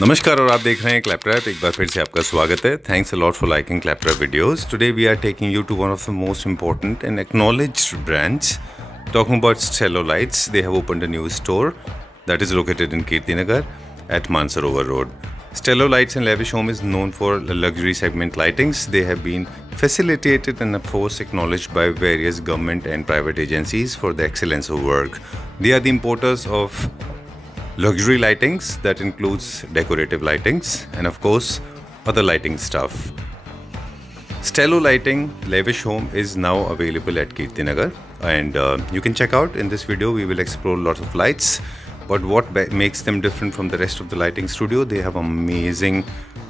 नमस्कार और आप देख रहे हैं क्लैपट्रैप। एक बार फिर से आपका स्वागत है। Thanks a lot for liking Claptrap videos. Today we are taking you to one of the most important and acknowledged brands. Talking about Stello Lights, they have opened a new store that is located in Kirtinagar at Mansarovar Road. Stello Lights and Lavish Home is known for the luxury segment lightings. They have been facilitated and of course acknowledged by various government and private agencies for the excellence of work. They are the importers of luxury lightings that includes decorative lightings and of course other lighting stuff. Stello Lighting Lavish Home is now available at Kirtinagar and you can check out. In this video we will explore lots of lights, but what makes them different from the rest of the lighting studio, they have amazing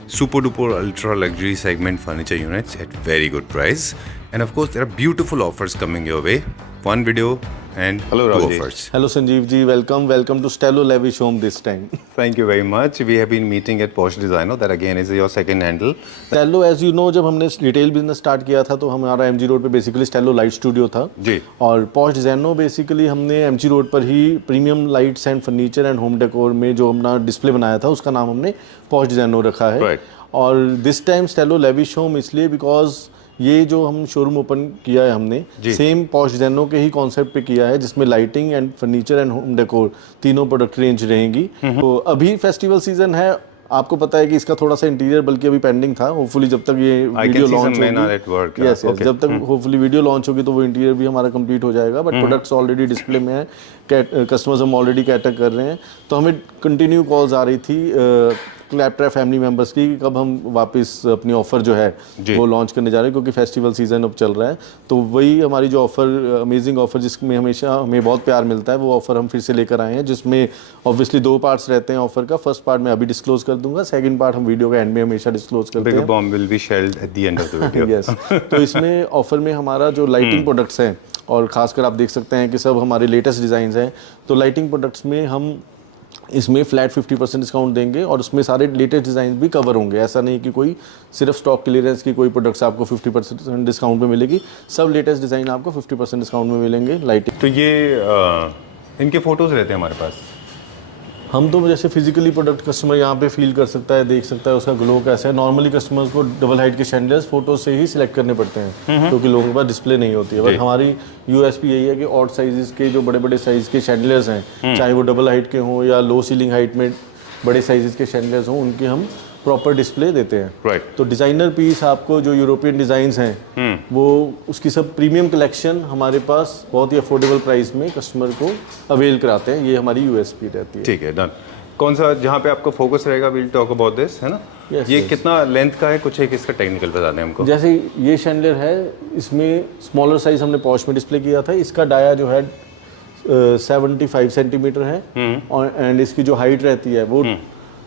super duper ultra luxury segment furniture units at very good price, and of course there are beautiful offers coming your way. One video and Hello, two Rajesh. offers. Hello Sanjeev ji, welcome to Stello Lavish Home this time. Thank you very much. We have been meeting at Posh Designer. That again is your second handle. Stello, as you know, जब हमने retail business start किया था तो हमारा MG road पे basically स्टेलो light studio था जी। और posh डिजाइनो बेसिकली हमने एमजी रोड पर ही premium lights and furniture and home decor में जो हमने डिस्प्ले बनाया था उसका नाम हमने पॉश डिजाइनो रखा है। Right. और दिस टाइम स्टेलो लेविश होम इसलिए बिकॉज ये जो हम शोरूम ओपन किया है हमने सेम पॉश डिजाइनो के ही कॉन्सेप्ट पे किया है, जिसमें lighting and furniture and home decor तीनों प्रोडक्ट रेंज रहेंगी। तो अभी फेस्टिवल सीजन है, आपको पता है कि इसका थोड़ा सा इंटीरियर बल्कि अभी पेंडिंग था। होपफुली जब तक ये वीडियो लॉन्च होगी, यस जब तक होपफुली वीडियो लॉन्च होगी तो वो इंटीरियर भी हमारा कंप्लीट हो जाएगा। बट प्रोडक्ट्स ऑलरेडी डिस्प्ले में है, कस्टमर्स हम ऑलरेडी कैटर कर रहे हैं। तो हमें कंटिन्यू कॉल्स आ रही थी क्लैपट्रैप फैमिली मेंबर्स की कब हम वापस अपनी ऑफर जो है वो लॉन्च करने जा रहे हैं, क्योंकि फेस्टिवल सीजन अब चल रहा है। तो वही हमारी जो ऑफर, अमेजिंग ऑफर जिसमें हमेशा हमें बहुत प्यार मिलता है, वो ऑफर हम फिर से लेकर आए हैं, जिसमें ऑब्वियसली 2 पार्ट्स रहते हैं ऑफर का। फर्स्ट पार्ट मैं अभी डिस्क्लोज कर दूंगा, सेकंड पार्ट हम वीडियो के एंड में हमेशा डिस्क्लोज करते हैं। Bomb will be shelled at the end of the video. Yes, तो इसमें ऑफर में हमारा जो लाइटिंग प्रोडक्ट्स हैं, और खासकर आप देख सकते हैं कि सब हमारे लेटेस्ट डिज़ाइन हैं। तो लाइटिंग प्रोडक्ट्स में हम इसमें फ्लैट 50% डिस्काउंट देंगे और उसमें सारे लेटेस्ट डिज़ाइन भी कवर होंगे। ऐसा नहीं कि कोई सिर्फ स्टॉक क्लियरेंस की कोई प्रोडक्ट्स आपको 50% डिस्काउंट में मिलेगी, सब लेटेस्ट डिज़ाइन आपको 50% डिस्काउंट में मिलेंगे। लाइटिंग तो ये इनके फोटोज रहते हैं हमारे पास। हम तो जैसे फिजिकली प्रोडक्ट कस्टमर यहाँ पे फील कर सकता है, देख सकता है उसका ग्लो कैसा है। नॉर्मली कस्टमर्स को डबल हाइट के शैंडलियर्स फोटो से ही सिलेक्ट करने पड़ते हैं क्योंकि लोगों के पास डिस्प्ले नहीं होती है। बट हमारी यूएसपी यही है कि ऑड साइजेस के जो बड़े बड़े साइज के शैंडलियर्स हैं, चाहे वो डबल हाइट के हों या लो सीलिंग हाइट में बड़े साइजेस के शैंडलियर्स हों, उनकी हम प्रॉपर डिस्प्ले देते हैं। राइट। तो डिज़ाइनर पीस आपको जो यूरोपियन डिज़ाइंस हैं वो उसकी सब प्रीमियम कलेक्शन हमारे पास बहुत ही अफोर्डेबल प्राइस में कस्टमर को अवेल कराते हैं। ये हमारी यूएसपी रहती है। ठीक है, डन। कौन सा जहाँ पे आपका फोकस रहेगा, विल टॉक अबाउट दिस, है ना? ये कितना लेंथ का है, कुछ एक इसका टेक्निकल बता दें हमको। जैसे ये शैंडलियर है, इसमें स्मॉलर साइज हमने पॉश में डिस्प्ले किया था। इसका डाया जो है 75 सेंटीमीटर है और एंड इसकी जो हाइट रहती है वो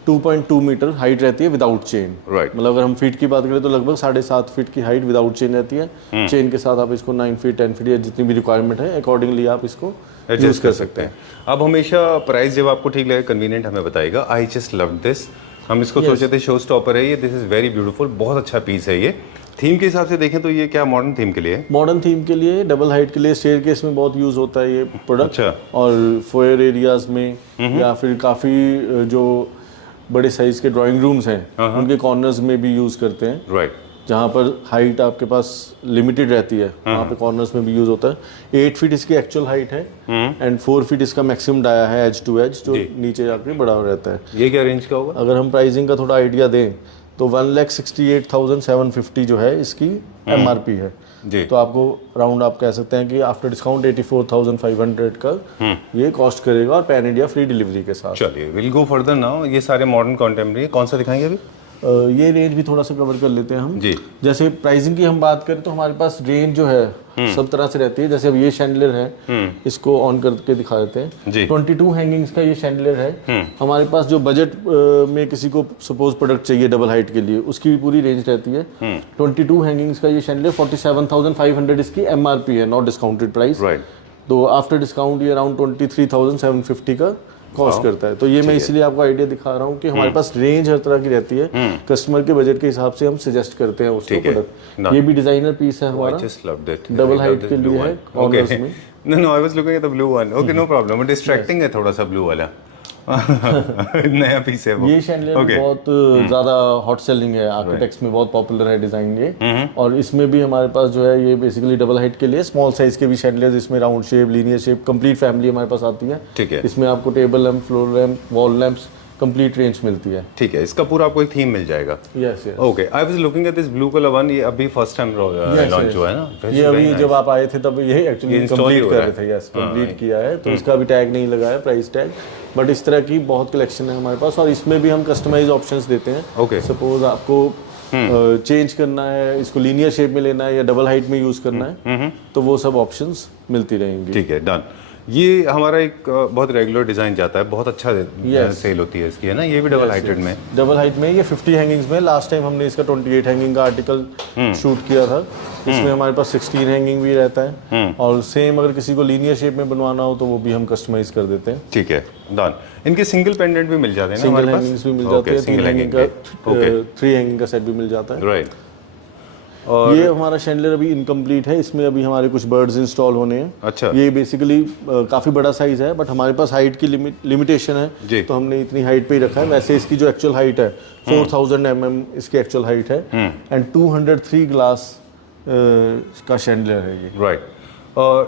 2.2 मीटर हाइट रहती है विदाउट चेन। राइट। मतलब अगर हम फीट की बात करें तो लगभग 7.5 फीट की हाइट विदाउट चेन रहती है। चेन के साथ आप इसको 9 फीट 10 फीट या जितनी भी रिक्वायरमेंट है अकॉर्डिंगली आप इसको यूज कर सकते हैं। अब हमेशा प्राइस जब आपको ठीक लगे, कन्वीनियंट हमें बताइएगा। I just love this. हम इसको सोचे थे शो स्टॉपर है ये। दिस इज वेरी ब्यूटीफुल, बहुत अच्छा पीस है ये। थीम के हिसाब से देखें तो ये क्या मॉडर्न थीम के लिए है? मॉडर्न थीम के लिए, डबल हाइट के लिए, स्टेयरकेस में बहुत यूज होता है ये प्रोडक्ट। अच्छा। और फोयर एरियाज में या फिर काफी जो बड़े साइज के ड्राइंग रूम्स हैं उनके कॉर्नर्स में भी यूज करते हैं। राइट। जहाँ पर हाइट आपके पास लिमिटेड रहती है वहाँ पे कॉर्नर्स में भी यूज होता है। 8 फीट इसकी एक्चुअल हाइट है एंड 4 फीट इसका मैक्सिमम डाया है एज टू एज, जो नीचे जाकर बड़ा रहता है। ये क्या रेंज का होगा? अगर हम प्राइसिंग का थोड़ा आइडिया दें तो 1,68,750 जो है इसकी MRP है जी। तो आपको राउंड आप कह सकते हैं कि आफ्टर डिस्काउंट 84,500 का ये कॉस्ट करेगा और पैन इंडिया फ्री डिलीवरी के साथ। चलिए, विल गो फर्दर नाउ। ये सारे मॉडर्न कंटेम्प्रेरी कौन सा दिखाएंगे अभी? ये रेंज भी थोड़ा सा कवर कर लेते हैं हम जी। जैसे प्राइसिंग की हम बात करें तो हमारे पास रेंज जो है सब तरह से रहती है। जैसे अब ये शैंडलियर है, इसको ऑन करके दिखा देते हैं जी। 22 हैंगिंग्स का ये शैंडलियर है। हमारे पास जो बजट में किसी को सपोज प्रोडक्ट चाहिए डबल हाइट के लिए, उसकी भी पूरी रेंज रहती है। 22 हैंगिंग्स का ये शैंडलियर 47,500 इसकी MRP है, नॉट डिस्काउंटेड प्राइस। राइट। तो आफ्टर डिस्काउंट ये अराउंड 23,750 का कॉस्ट करता है। तो ये मैं इसलिए आपको आइडिया दिखा रहा हूँ कि हमारे पास रेंज हर तरह की रहती है। कस्टमर के बजट के हिसाब से हम सजेस्ट करते हैं उसको प्रोडक्ट। ये भी डिजाइनर पीस है हमारा, डबल हाइट के लिए है कॉर्नर्स में। No, I was looking at the blue one. Okay, no problem. But distracting है थोड़ा सा ब्लू वाला। नया पीस है वो। ये शैंडलियर Okay. बहुत ज़्यादा हॉट सेलिंग है, आर्किटेक्ट्स में बहुत पॉपुलर है डिज़ाइन ये। और इसमें भी हमारे पास जो है ये बेसिकली डबल हाइट के लिए स्मॉल साइज़ के भी शैंडलियर, इसमें round shape, linear shape, complete family हमारे पास आती है। ठीक है। इसमें आपको table lamp, floor lamp, wall lamps, complete range मिलती है। ठीक है, इसका पूरा आपको एक थीम मिल जाएगा। Yes yes. Okay, I was looking at this blue colour one, ये अभी फर्स्ट टाइम लॉन्च हुआ है ना? ये अभी जब आप आए थे तब ये एक्चुअली install कंप्लीट ही हो कर रहा रहे है। थे। यस, कंप्लीट किया है, तो इसका भी टैग नहीं लगा है, प्राइस टैग, बट इस तरह की बहुत कलेक्शन है हमारे पास। और इसमें भी हम कस्टमाइज ऑप्शंस देते हैं। Okay. सपोज आपको चेंज करना है, इसको लीनियर शेप में लेना है या डबल हाइट में यूज करना है, तो वो सब ऑप्शंस मिलती रहेंगी। ठीक है, डन। ये हमारा एक बहुत रेगुलर डिजाइन जाता है, बहुत अच्छा सेल होती है इसकी, है ना? ये भी डबल हाइटेड में। डबल हाइट में ये 50 हैंगिंग्स में। लास्ट टाइम हमने इसका 28 हैंगिंग का आर्टिकल शूट किया था। इसमें हमारे पास 16 हैंगिंग भी रहता है, और सेम अगर किसी को लीनियर शेप में बनवाना हो तो वो भी हम कस्टमाइज कर देते हैं। ठीक है, डन। इनके सिंगल पेंडेंट भी मिल जाते हैं ना सिंगल हमारे पास? हैंगिंग्स भी मिल जाते हैं, 3 हैंगिंग का, 3 हैंगिंग का सेट भी मिल जाता है। राइट। और ये हमारा शैंडलियर अभी इनकम्प्लीट है, इसमें अभी हमारे कुछ बर्ड्स इंस्टॉल होने हैं। अच्छा। ये बेसिकली काफ़ी बड़ा साइज है, बट हमारे पास हाइट की लिमिटेशन जी। है, तो हमने इतनी हाइट पे ही रखा है। वैसे इसकी जो एक्चुअल हाइट है 4000 mm इसकी एक्चुअल हाइट है, एंड 203 ग्लास का शैंडलियर है ये। राइट।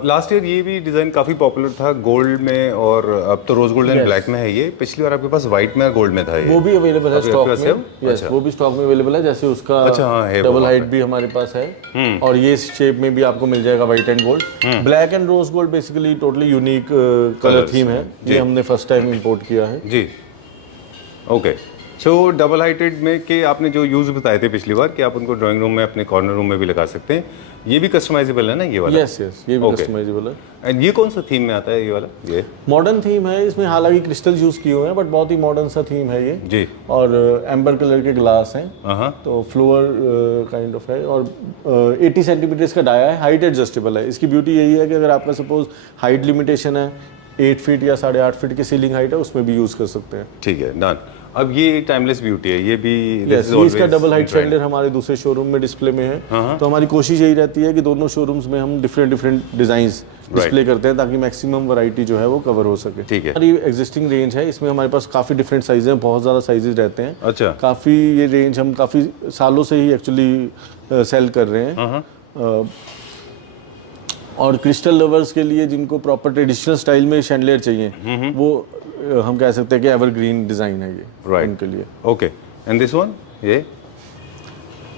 लास्ट ईयर ये भी डिज़ाइन काफ़ी पॉपुलर था गोल्ड में, और अब तो रोज गोल्ड एंड ब्लैक में है ये। पिछली बार आपके पास वाइट में और गोल्ड में था ये। वो भी अवेलेबल है स्टॉक पास में। है? यस, वो भी स्टॉक में अवेलेबल है। जैसे उसका अच्छा, हाँ, है डबल वो हाइट भी हमारे पास है, और ये शेप में भी आपको मिल जाएगा white and gold. Black and rose gold basically totally unique colour theme है, ये हमने फर्स्ट टाइम इंपोर्ट किया है। जी। ओके, सो डबल हाइटेड में के आपने जो यूज़ बताए थे पिछली बार कि आप उनको ड्राइंग रूम में, अपने कॉर्नर रूम में भी लगा सकते हैं, ये भी कस्टमाइजेबल है ना ये वाला? यस यस, ये भी कस्टमाइजेबल है। एंड ये कौन सा थीम में आता है ये वाला? ये मॉडर्न थीम है, इसमें हालांकि क्रिस्टल यूज किए हुए हैं, बट बहुत ही मॉडर्न सा थीम है ये। जी। और एम्बर कलर के ग्लास हैं, हाँ। तो फ्लोर काइंड ऑफ है, और 80 सेंटीमीटर का डाया है, हाइट एडजस्टेबल है। इसकी ब्यूटी यही है कि अगर आपका सपोज हाइट लिमिटेशन है 8 फीट या 8.5 फीट की सीलिंग हाइट है, उसमें भी यूज कर सकते हैं। ठीक है, डन। अब ये टाइमलेस ब्यूटी है, ये भी यस, ये इसका डबल हाइट शैंडलियर हमारे दूसरे शोरूम में डिस्प्ले में है। तो हमारी कोशिश यही रहती है कि दोनों शोरूम्स में हम डिफरेंट डिजाइन्स डिस्प्ले करते हैं, ताकि मैक्सिमम वैरायटी जो है वो कवर हो सके। ठीक है। हमारी एग्जिस्टिंग रेंज है, इसमें हमारे पास काफ़ी डिफरेंट साइज हैं, बहुत ज़्यादा साइजेस रहते हैं। अच्छा। काफ़ी ये रेंज हम काफ़ी सालों से ही एक्चुअली सेल कर रहे हैं। और क्रिस्टल लवर्स के लिए जिनको प्रॉपर ट्रेडिशनल स्टाइल में शैंडलियर चाहिए, वो हम कह सकते हैं कि एवरग्रीन डिज़ाइन है ये, राइट, उनके लिए। ओके। एंड दिस वन, ये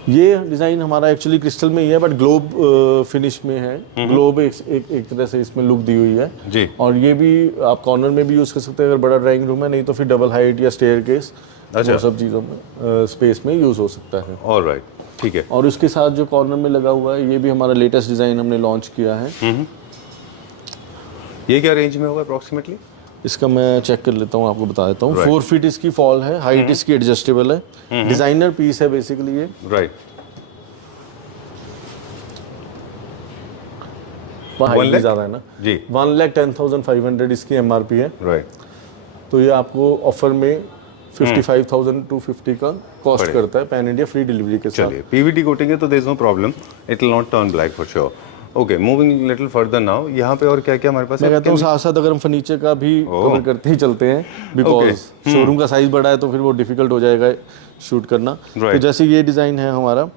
डिज़ाइन हमारा एक्चुअली क्रिस्टल में ही है, बट ग्लोब फिनिश में है। ग्लोब एक तरह से इसमें लुक दी हुई है जी। और ये भी आप कॉर्नर में भी यूज़ कर सकते हैं अगर बड़ा ड्राइंग रूम है, नहीं तो फिर डबल हाइट या स्टेयर केस, वो सब चीज़ों में स्पेस में यूज़ हो सकता है। ऑलराइट, ठीक है। और उसके साथ जो कॉर्नर में लगा हुआ है, ये भी हमारा लेटेस्ट डिज़ाइन हमने लॉन्च किया है। ये क्या रेंज में होगा अप्रॉक्सीमेटली? इसका मैं चेक कर लेता हूँ, आपको बता देता हूँ। 4 फीट इसकी फॉल है, हाइट इसकी एडजस्टेबल है, डिजाइनर पीस है बेसिकली ये। राइट। हाइट भी ज़्यादा है ना जी। 1,10,500 इसकी MRP है। राइट। तो ये आपको ऑफर में 55,250 का कॉस्ट करता है, पैन इंडिया फ्री डिलीवरी के साथ। चलिए, पीवीटी कोटिंग है तो there is no problem, it will not turn black for sure. Okay, moving little further now, यहाँ पे और क्या क्या हमारे पास है? मैं कहता हूँ साथ साथ अगर हम फर्नीचर का भी कवर करते ही चलते हैं, बिकॉज शोरूम का साइज बड़ा है तो फिर वो डिफिकल्ट हो जाएगा शूट करना। तो जैसे ये डिज़ाइन है हमारा,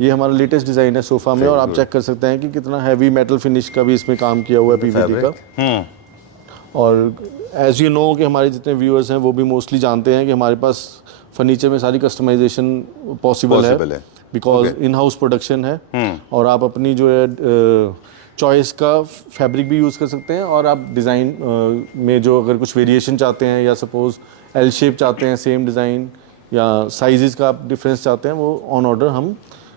ये हमारा लेटेस्ट डिज़ाइन है सोफा में, और आप चेक कर सकते हैं कि कितना हैवी मेटल फिनिश का भी इसमें काम किया हुआ है पीवीटी का। और एज यू नो कि हमारे जितने व्यूअर्स हैं वो भी मोस्टली जानते हैं कि हमारे पास फर्नीचर में सारी कस्टमाइजेशन पॉसिबल है, बिकॉज इन हाउस प्रोडक्शन है, और आप अपनी जो है चॉइस का फैब्रिक भी यूज़ कर सकते हैं, और आप डिज़ाइन में जो अगर कुछ वेरिएशन चाहते हैं या सपोज एल शेप चाहते हैं सेम डिज़ाइन, या साइजेस का आप डिफरेंस चाहते हैं, वो ऑन ऑर्डर हम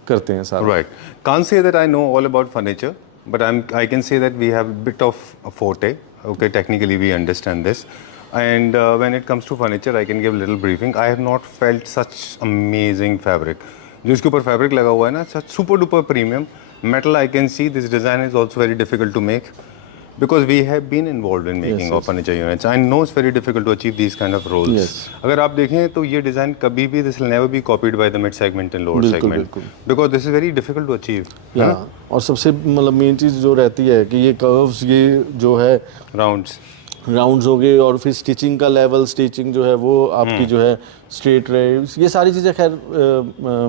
करते हैं सारा। Right. Can't say that I know all about furniture, but I can say that we have bit of a forte. Okay, technically we understand this, and when it comes to furniture I can give little briefing. I have not felt such amazing fabric. जो इसके ऊपर fabric लगा हुआ है ना, such super duper premium metal. I can see this design is also very difficult to make because we have been involved in making of furniture units. I know it's very difficult to achieve these kind of roles. अगर आप देखें तो ये design कभी भी this will never be copied by the mid segment and lower segment because this is very difficult to achieve. और सबसे मतलब मेन चीज़ जो रहती है कि ये कर्व्स, ये जो है राउंड्स, राउंड्स हो गए, और फिर स्टिचिंग का लेवल, स्टिचिंग जो है वो आपकी जो है स्ट्रेट रहे, ये सारी चीज़ें खैर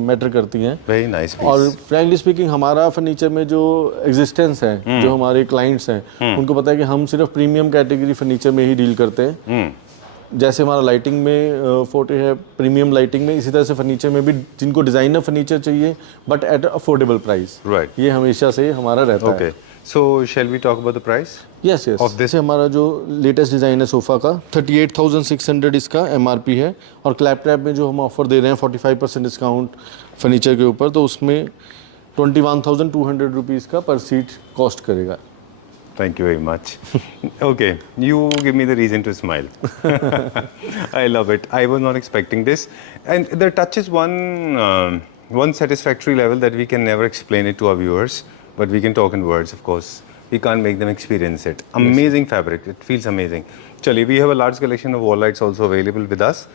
मैटर करती हैं। Very nice. और फ्रैंकली स्पीकिंग हमारा फर्नीचर में जो एग्जिस्टेंस है, जो हमारे क्लाइंट्स हैं उनको पता है कि हम सिर्फ प्रीमियम कैटेगरी फर्नीचर में ही डील करते हैं। जैसे हमारा लाइटिंग में फोटे है, प्रीमियम लाइटिंग में, इसी तरह से फर्नीचर में भी जिनको डिज़ाइनर फर्नीचर चाहिए but at affordable price, right, ये हमेशा से हमारा रहता है। So shall we talk about the price? Yes yes. जैसे हमारा जो लेटेस्ट डिज़ाइन है सोफ़ा का 38,600 इसका MRP है, और क्लैप ट्रैप में जो हम ऑफर दे रहे हैं 45% डिस्काउंट फर्नीचर के ऊपर, तो उसमें 21,200 रुपीज़ का पर सीट कॉस्ट करेगा। Thank you very much. Okay, you give me the reason to smile. I love it. I was not expecting this, and the touch is one satisfactory level that we can never explain it to our viewers, but we can talk in words. Of course, we can't make them experience it. Amazing fabric. It feels amazing. Chali, we have a large collection of wall lights also available with us,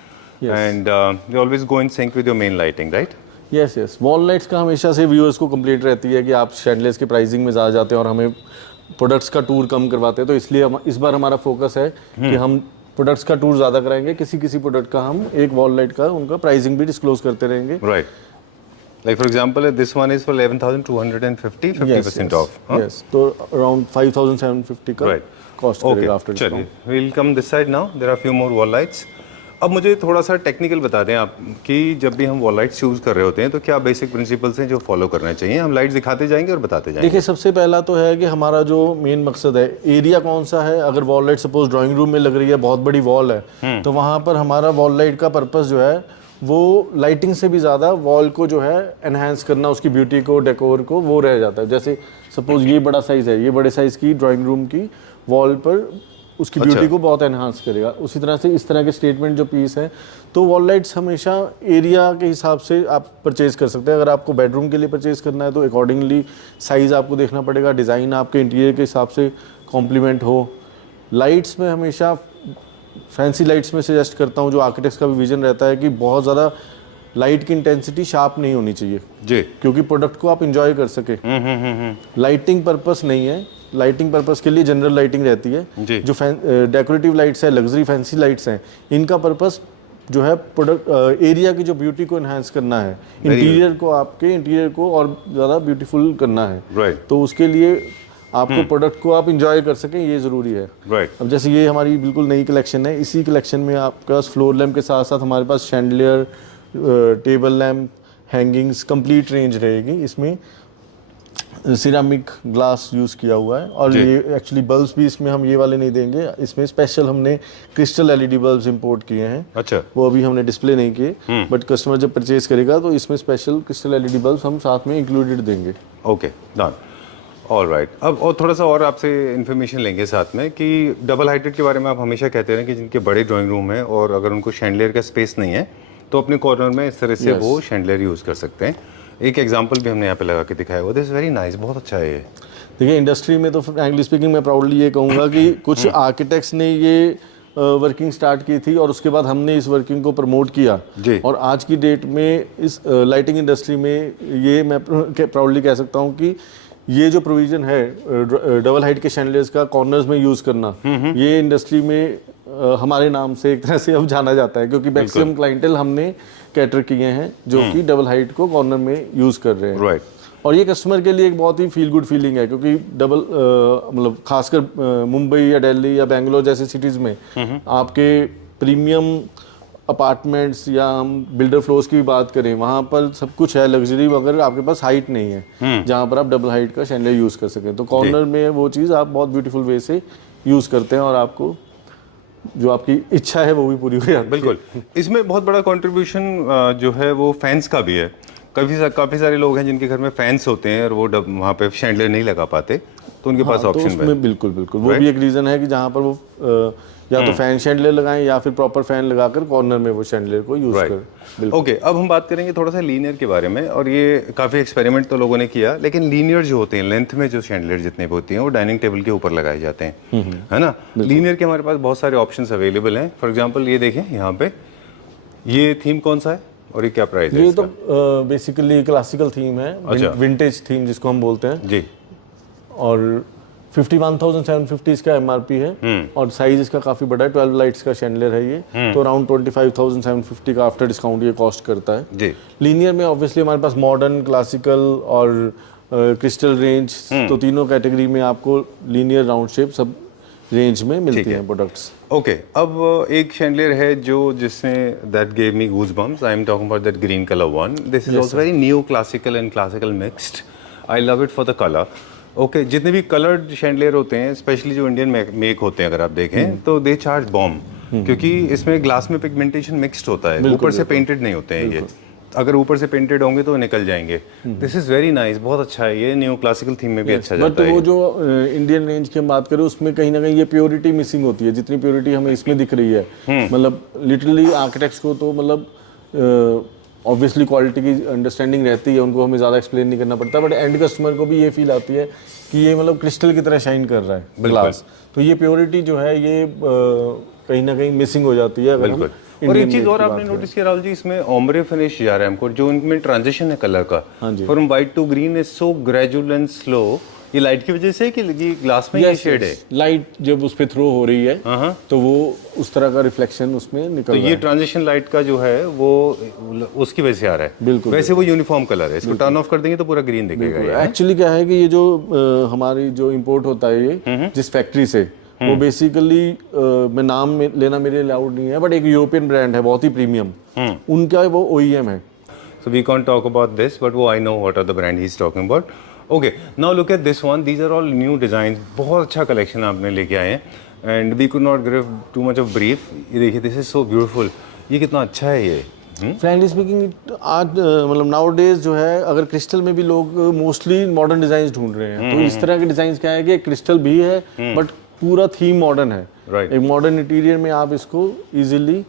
and they always go in sync with your main lighting, right? Yes yes. Wall lights का हमेशा से viewers को complaint रहती है कि आप शैंडलेस के pricing में ज़्यादा जाते हैं और हमें प्रोडक्ट्स का टूर कम करवाते हैं, तो इसलिए हम इस बार हमारा फोकस है कि हम प्रोडक्ट्स का टूर ज़्यादा कराएंगे। किसी किसी प्रोडक्ट का हम एक वॉल लाइट का उनका प्राइसिंग भी डिस्क्लोज करते रहेंगे। Right, like for example this one is for 11,250, 50% ऑफ। यस, तो अराउंड 5,750 का कॉस्ट करेगा आफ्टर डिस्काउंट। चलिए, we will come this side now, there are few more wall lights. अब मुझे थोड़ा सा टेक्निकल बता दें आप कि जब भी हम वॉल लाइट्स यूज़ कर रहे होते हैं तो क्या बेसिक प्रिंसिपल्स हैं जो फॉलो करना चाहिए? हम लाइट्स दिखाते जाएंगे और बताते जाएंगे। देखिए, सबसे पहला तो है कि हमारा जो मेन मकसद है, एरिया कौन सा है। अगर wall light suppose drawing room में लग रही है, बहुत बड़ी वॉल है, तो वहाँ पर हमारा वॉल लाइट का पर्पस जो है वो लाइटिंग से भी ज़्यादा वॉल को जो है एनहांस करना, उसकी ब्यूटी को, डेकोर को, वो रह जाता है। जैसे सपोज ये बड़ा साइज़ है, ये बड़े साइज़ की ड्राइंग रूम की वॉल पर उसकी ब्यूटी को बहुत एनहांस करेगा। उसी तरह से इस तरह के स्टेटमेंट जो पीस है, तो वॉल लाइट्स हमेशा एरिया के हिसाब से आप परचेज़ कर सकते हैं। अगर आपको बेडरूम के लिए परचेज़ करना है तो अकॉर्डिंगली साइज़ आपको देखना पड़ेगा, डिज़ाइन आपके इंटीरियर के हिसाब से कॉम्प्लीमेंट हो। लाइट्स में हमेशा फैंसी लाइट्स में सजेस्ट करता हूँ, जो आर्किटेक्ट्स का भी विजन रहता है कि बहुत ज़्यादा लाइट की इंटेंसिटी शार्प नहीं होनी चाहिए जी, क्योंकि प्रोडक्ट को आप इंजॉय कर सके। लाइटिंग पर्पस नहीं है, लाइटिंग पर्पस के लिए जनरल लाइटिंग रहती है। जो डेकोरेटिव लाइट्स है, लग्जरी फैंसी लाइट्स हैं, इनका पर्पस जो है प्रोडक्ट एरिया की जो ब्यूटी को एनहांस करना है, इंटीरियर को, आपके इंटीरियर को और ज़्यादा ब्यूटीफुल करना है। तो उसके लिए आपको प्रोडक्ट को आप इंजॉय कर सकें, ये ज़रूरी है। अब जैसे ये हमारी बिल्कुल नई कलेक्शन है, इसी कलेक्शन में आपके पास फ्लोर लैम्प के साथ साथ हमारे पास chandelier, table lamp, hangings, complete range रहेगी। इसमें सिरामिक ग्लास यूज़ किया हुआ है, और ये एक्चुअली बल्ब्स भी इसमें हम ये वाले नहीं देंगे, इसमें स्पेशल हमने क्रिस्टल LED बल्ब्स इंपोर्ट किए हैं। अच्छा, वो अभी हमने डिस्प्ले नहीं किए, बट कस्टमर जब परचेज करेगा तो इसमें स्पेशल क्रिस्टल LED बल्ब्स हम साथ में इंक्लूडेड देंगे। Okay, done, all right. अब और थोड़ा सा और आपसे इन्फॉर्मेशन लेंगे साथ में कि डबल हाइटेड के बारे में आप हमेशा कहते हैं कि जिनके बड़े ड्राइंग रूम है और अगर उनको शैंडलियर का स्पेस नहीं है तो अपने कॉर्नर में इस तरह से वो शैंडलियर यूज़ कर सकते हैं। एक एग्जांपल भी हमने यहाँ पे लगा के दिखाया हुआ, दिस इज वेरी नाइस, बहुत अच्छा है ये। देखिए, इंडस्ट्री में तो फ्रैंकली स्पीकिंग मैं प्राउडली ये कहूँगा कि कुछ आर्किटेक्ट्स ने ये वर्किंग स्टार्ट की थी और उसके बाद हमने इस वर्किंग को प्रमोट किया, और आज की डेट में इस लाइटिंग इंडस्ट्री में ये मैं प्राउडली कह सकता हूँ कि ये जो प्रोविजन है डबल हाइट के शैंडलियर्स का कॉर्नर्स में यूज़ करना, ये इंडस्ट्री में हमारे नाम से एक तरह से अब जाना जाता है, क्योंकि मैक्सिमम क्लाइंटेल हमने कैटर किए हैं जो कि डबल हाइट को कॉर्नर में यूज़ कर रहे हैं। और ये कस्टमर के लिए एक बहुत ही फील गुड फीलिंग है, क्योंकि डबल मतलब खासकर मुंबई या दिल्ली या बेंगलोर जैसे सिटीज़ में आपके प्रीमियम अपार्टमेंट्स या हम बिल्डर फ्लोर्स की भी बात करें, वहाँ पर सब कुछ है लग्जरी, मगर आपके पास हाइट नहीं है जहाँ पर आप डबल हाइट का शैंडलियर यूज़ कर सकें। तो कॉर्नर में वो चीज़ आप बहुत ब्यूटीफुल वे से यूज़ करते हैं और आपको जो आपकी इच्छा है वो भी पूरी हो जाती है। बिल्कुल, इसमें बहुत बड़ा कंट्रीब्यूशन जो है वो फैंस का भी है। काफ़ी सारे लोग हैं जिनके घर में फैंस होते हैं और वो वहाँ पे शैंडलियर नहीं लगा पाते, तो उनके पास ऑप्शन है। बिल्कुल बिल्कुल, वो भी एक रीज़न है कि जहाँ पर वो या तो फैन शैंडलियर लगाएं या फिर प्रॉपर फैन लगाकर कॉर्नर में वो शैंडलियर को यूज़ करें। ओके, अब हम बात करेंगे थोड़ा सा लीनियर के बारे में, और ये काफ़ी एक्सपेरिमेंट तो लोगों ने किया, लेकिन लीनियर जो होते हैं लेंथ में जो शैंडलियर जितने भी होती हैं वो डाइनिंग टेबल के ऊपर लगाए जाते हैं, है ना। लीनियर के हमारे पास बहुत सारे ऑप्शंस अवेलेबल हैं। फॉर एग्जांपल ये देखें यहाँ पे, ये थीम कौन सा है और ये क्या प्राइस है? ये तो बेसिकली क्लासिकल थीम है, विंटेज थीम जिसको हम बोलते हैं जी। और 51,750 इसका MRP है और साइज इसका काफ़ी बड़ा है, 12 लाइट्स का शैंडलियर है ये, तो अराउंड 25,750 का आफ्टर डिस्काउंट ये कॉस्ट करता है जी। लीनियर में ऑब्वियसली हमारे पास मॉडर्न, क्लासिकल और क्रिस्टल रेंज, तो तीनों कैटेगरी में आपको लीनियर, राउंड शेप सब रेंज में मिलती हैं प्रोडक्ट्स। ओके, अब एक शैंडलियर है जो जिसमें that gave me goosebumps, I am talking about that green colour one. This is also very new classical and classical mixed. I love it for the colour. Okay, जितने भी coloured chandelier होते हैं, specially जो Indian make होते हैं, अगर आप देखें तो दे चार्ज बॉम्ब, क्योंकि इसमें ग्लास में पिगमेंटेशन मिक्स्ड होता है, ऊपर से पेंटेड नहीं होते हैं ये। अगर ऊपर से पेंटेड होंगे तो निकल जाएंगे। दिस इज वेरी नाइस, बहुत अच्छा है ये, न्यू क्लासिकल थीम में भी अच्छा जाता है। वो जो इंडियन रेंज की हम बात करें उसमें कहीं ना कहीं ये प्योरिटी मिसिंग होती है, जितनी प्योरिटी हमें इसमें दिख रही है। मतलब लिटरली आर्किटेक्ट्स को तो मतलब ऑब्वियसली क्वालिटी की अंडरस्टैंडिंग रहती है, उनको हमें ज़्यादा एक्सप्लेन नहीं करना पड़ता, बट एंड कस्टमर को भी ये फील आती है कि ये मतलब क्रिस्टल की तरह शाइन कर रहा है ग्लास। तो ये प्योरिटी जो है ये कहीं ना कहीं मिसिंग हो जाती है। बिल्कुल। और एक चीज और आपने नोटिस किया राहुल जी, इसमें ओम्ब्रे फिनिश जा रहा है हमको, जो इनमें ट्रांजिशन है कलर का from white to green is so gradual and slow. ये लाइट की वजह से कि ग्लास में ये शेड है, लाइट जब उस पे थ्रो हो रही है तो वो उस तरह का रिफ्लेक्शन उसमें निकल रहा है। ये ट्रांजिशन लाइट का जो है वो उसकी वजह से आ रहा है। बिल्कुल, वैसे वो यूनिफॉर्म कलर है, इसको टर्न ऑफ कर देंगे तो पूरा ग्रीन दिखेगा। एक्चुअली क्या है कि ये जो हमारी जो इंपोर्ट होता है ये जिस फैक्ट्री से, वो बेसिकली मैं नाम लेना मेरे अलाउड नहीं है, बट एक यूरोपियन ब्रांड है बहुत ही प्रीमियम, उनका वो OEM है। So we can't talk about this, but वो I know what are the brand he's talking about. Okay, now look at this one. These are all new designs. बहुत अच्छा collection आपने लेके आए हैं, and we could not give too much of brief. ये देखिए, this is so beautiful. ये कितना अच्छा है ये। फ्रैंकली स्पीकिंग आज मतलब नाउ डेज जो है, अगर क्रिस्टल में भी लोग मोस्टली मॉडर्न डिजाइन ढूंढ रहे हैं, तो इस तरह के डिजाइन क्या है कि क्रिस्टल भी है बट पूरा थीम मॉडर्न है। एक मॉडर्न इंटीरियर में आप इसको इजीली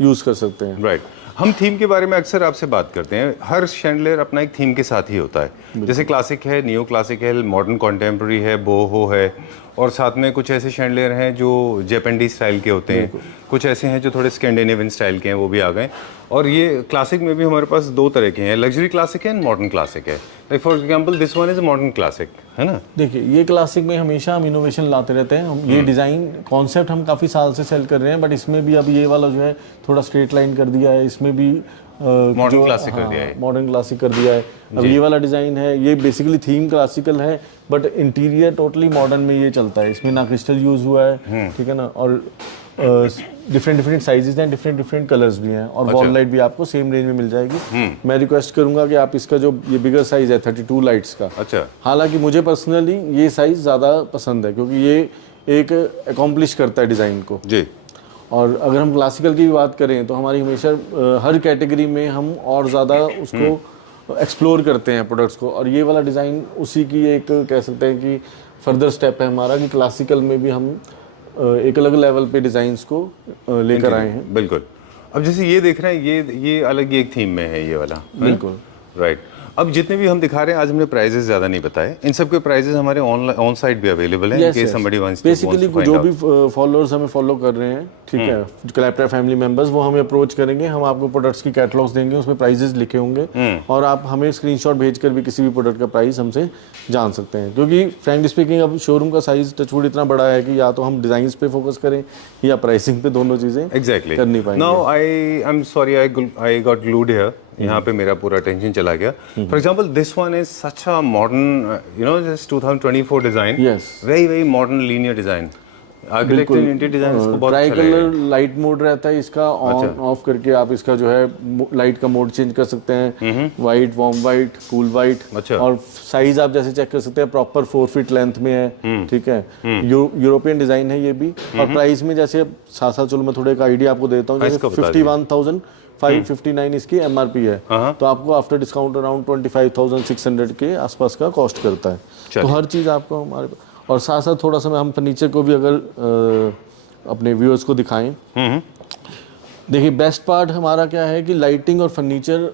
यूज कर सकते हैं। राइट। हम थीम के बारे में अक्सर आपसे बात करते हैं, हर शैंडलियर अपना एक थीम के साथ ही होता है। जैसे क्लासिक है, नियो क्लासिक है, मॉडर्न कॉन्टेम्प्रेरी है, बोहो है, और साथ में कुछ ऐसे शैंडलियर हैं जो जापानीज स्टाइल के होते हैं, कुछ ऐसे हैं जो थोड़े स्कैंडिनेवियन स्टाइल के हैं, वो भी आ गए। और ये क्लासिक में भी हमारे पास दो तरह के हैं, लग्जरी क्लासिक है एंड मॉडर्न क्लासिक है। Like for example this one is modern classic, है ना। देखिए, ये क्लासिक में हमेशा हम इनोवेशन लाते रहते हैं। हम ये डिज़ाइन कॉन्सेप्ट हम काफ़ी साल से सेल कर रहे हैं, बट इसमें भी अब ये वाला जो है थोड़ा स्ट्रेट लाइन कर दिया है, इसमें भी मॉडर्न क्लासिक कर दिया है, मॉडर्न क्लासिक कर दिया है। अब ये वाला डिज़ाइन है, ये बेसिकली थीम क्लासिकल है बट इंटीरियर टोटली मॉडर्न में ये चलता है। इसमें ना क्रिस्टल यूज़ हुआ है, ठीक है ना, और डिफरेंट साइजेस हैं, डिफरेंट कलर्स भी हैं, और वॉल लाइट भी आपको सेम रेंज में मिल जाएगी। मैं रिक्वेस्ट करूंगा कि आप इसका जो ये बिगर साइज है 32 लाइट्स का, अच्छा, हालांकि मुझे पर्सनली ये साइज ज़्यादा पसंद है क्योंकि ये एक अकॉम्प्लिश करता है डिज़ाइन को जी। और अगर हम क्लासिकल की भी बात करें तो हमारी हमेशा हर कैटेगरी में हम और ज़्यादा उसको एक्सप्लोर करते हैं प्रोडक्ट्स को, और ये वाला डिज़ाइन उसी की एक कह सकते हैं कि फर्दर स्टेप है हमारा, कि क्लासिकल में भी हम एक अलग लेवल पे डिज़ाइंस को लेकर आए हैं। बिल्कुल। अब जैसे ये देख रहे हैं, ये अलग ही एक थीम में है ये वाला, बिल्कुल राइट। अब जितने भी हम दिखा रहे हैं, आज हमने प्राइजेस ज़्यादा नहीं बताए, इन सब के प्राइजेस हमारे ऑन साइट भी अवेलेबल हैं, कि somebody wants to बेसिकली जो भी फॉलोअर्स हमें फॉलो कर रहे हैं, ठीक है, क्लैप्टर फैमिली मेंबर्स, वो हमें अप्रोच करेंगे, हम आपको प्रोडक्ट्स की कैटलॉग्स देंगे, उसमें प्राइजेस लिखे होंगे, और आप हमें स्क्रीनशॉट भेजकर भी किसी भी प्रोडक्ट का प्राइस हमसे जान सकते हैं। क्योंकि फ्रैंकली स्पीकिंग अब शोरूम का साइज टचवुड इतना बड़ा है कि या तो हम डिजाइन पे फोकस करें या प्राइसिंग पे, दोनों चीज़ें एग्जैक्टली कर नहीं पाएंगे। Now I am sorry, I got glued here, यहाँ पे मेरा पूरा अटेंशन चला गया। For example this one is such a modern, you know, just 2024 design, very modern linear design, architecture interior design इसको बहुत अच्छा लगेगा। ट्राई कलर लाइट मोड रहता है इसका, ऑन ऑफ करके आप इसका जो है लाइट का मोड चेंज कर सकते हैं, white, warm white, cool white, और साइज आप जैसे चेक कर सकते हैं, प्रॉपर 4 फीट लेंथ में है, ठीक है, यूरोपियन डिजाइन है ये भी। और प्राइस में जैसे साथ साथ चलो मैं थोड़े का आइडिया आपको देता हूँ, जैसे 51,559 इसकी MRP है, तो आपको आफ्टर डिस्काउंट अराउंड 25,600 के आसपास का कॉस्ट करता है। तो हर चीज़ आपको हमारे, और साथ साथ थोड़ा सा हम फर्नीचर को भी अगर अपने व्यूअर्स को दिखाएं, देखिए बेस्ट पार्ट हमारा क्या है कि लाइटिंग और फर्नीचर,